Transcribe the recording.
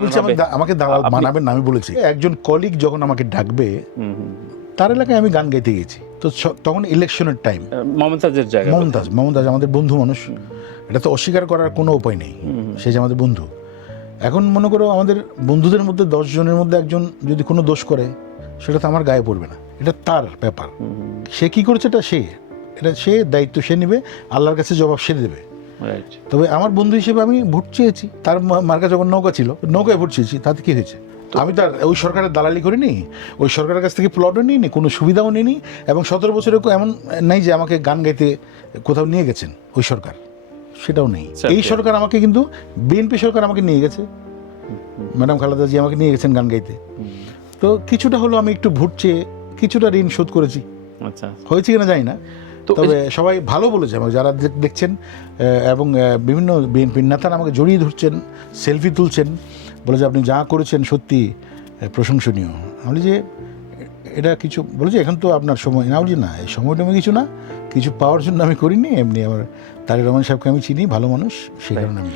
বলছি আমাকে দালাল বানাবেন না, আমি বলেছি একজন কলিগ যখন আমাকে ডাকবে তার এলাকায় আমি গান গাইতে গেছি, তো তখন ইলেকশনের টাইম। মমতাজের জায়গা, মমতাজ আমাদের বন্ধু মানুষ, এটা তো অস্বীকার করার কোনো উপায় নেই, সে যে আমাদের বন্ধু। এখন মনে করো আমাদের বন্ধুদের মধ্যে 10 জনের মধ্যে একজন যদি কোনো দোষ করে, সেটা তো আমার গায়ে পড়বে না, এটা তার ব্যাপার। সে কি করেছে এটা সে দায়িত্ব সে নেবে, আল্লাহর কাছে জবাব সে দেবে। তবে আমার বন্ধু হিসেবে আমি ভোট চেয়েছি, তার মার্কা যখন নৌকা ছিল, নৌকায় ভোট চেয়েছি, তাতে কি হয়েছে? আমি তার ওই সরকারের দালালি করিনি, ওই সরকারের কাছ থেকে প্লটও নিইনি, কোনো সুবিধাও নিইনি, এবং 17 বছরেও এমন নাই যে আমাকে গান গাইতে কোথাও নিয়ে গেছেন ওই সরকার, সেটাও নেই। এই সরকার আমাকে কিন্তু, বিএনপি সরকার আমাকে নিয়ে গেছে, ম্যাডাম খালেদা জি আমাকে নিয়ে গেছেন গান গাইতে। তো কিছুটা হলো আমি একটু ভোট চেয়ে কিছুটা ঋণ শোধ করেছি। আচ্ছা, হয়েছে কিনা জানি না, তবে সবাই ভালো বলেছে আমাকে, যারা দেখছেন, এবং বিভিন্ন বিএনপির নেতারা আমাকে জড়িয়ে ধরছেন, সেলফি তুলছেন, বলে যে আপনি যা করেছেন সত্যি প্রশংসনীয়। আমি বলি যে এটা কিছু, বলে যে এখন তো আপনার সময় না, বলছি না, এই সময়টা আমি কিছু না, কিছু পাওয়ার জন্য আমি করিনি, এমনি আমার তারেক রহমান সাহেবকে আমি চিনি, ভালো মানুষ, সেই কারণে আমি